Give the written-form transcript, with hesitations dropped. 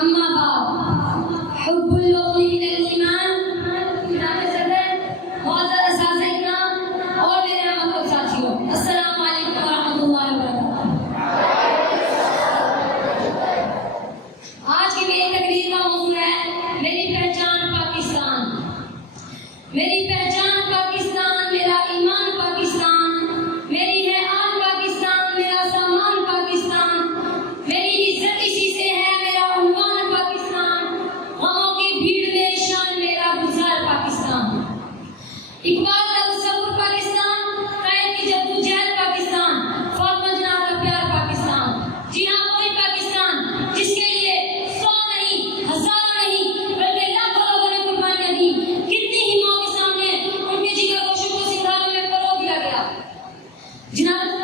अम्मा बाद हुब्बुल वतनी मिनल ईमान। जनाब सदर, मौजूद असातिज़ा इकराम और मेरे मतलब साथियों, अस्सलामु अलैकुम व रहमतुल्लाहि व बरकातहू। आज की मेरी तकरीर का मौजू है मेरी पहचान पाकिस्तान। मेरी पहचान पाकिस्तान, मेरा ईमान पाकिस्तान, मेरी है आन पाकिस्तान, मेरा सामान पाकिस्तान, मेरी इज्जत इसी से है, मेरा उन्वान पाकिस्तान, गमों की भीड़ में शान मेरा गुजार पाकिस्तान। इकबाल का तसव्वुर पाकिस्तान, कायद की जद्दोजहद पाकिस्तान, फातिमा जना का प्यार पाकिस्तान। जी हाँ, वही पाकिस्तान जिसके लिए 100 नहीं, हजारों नहीं, बल्कि लाखों लोगों ने कुर्बानियां दी। कितनी ही मौत के सामने उनके जिगर को शुक्र सिंगारों में परो दिया गया। जनाब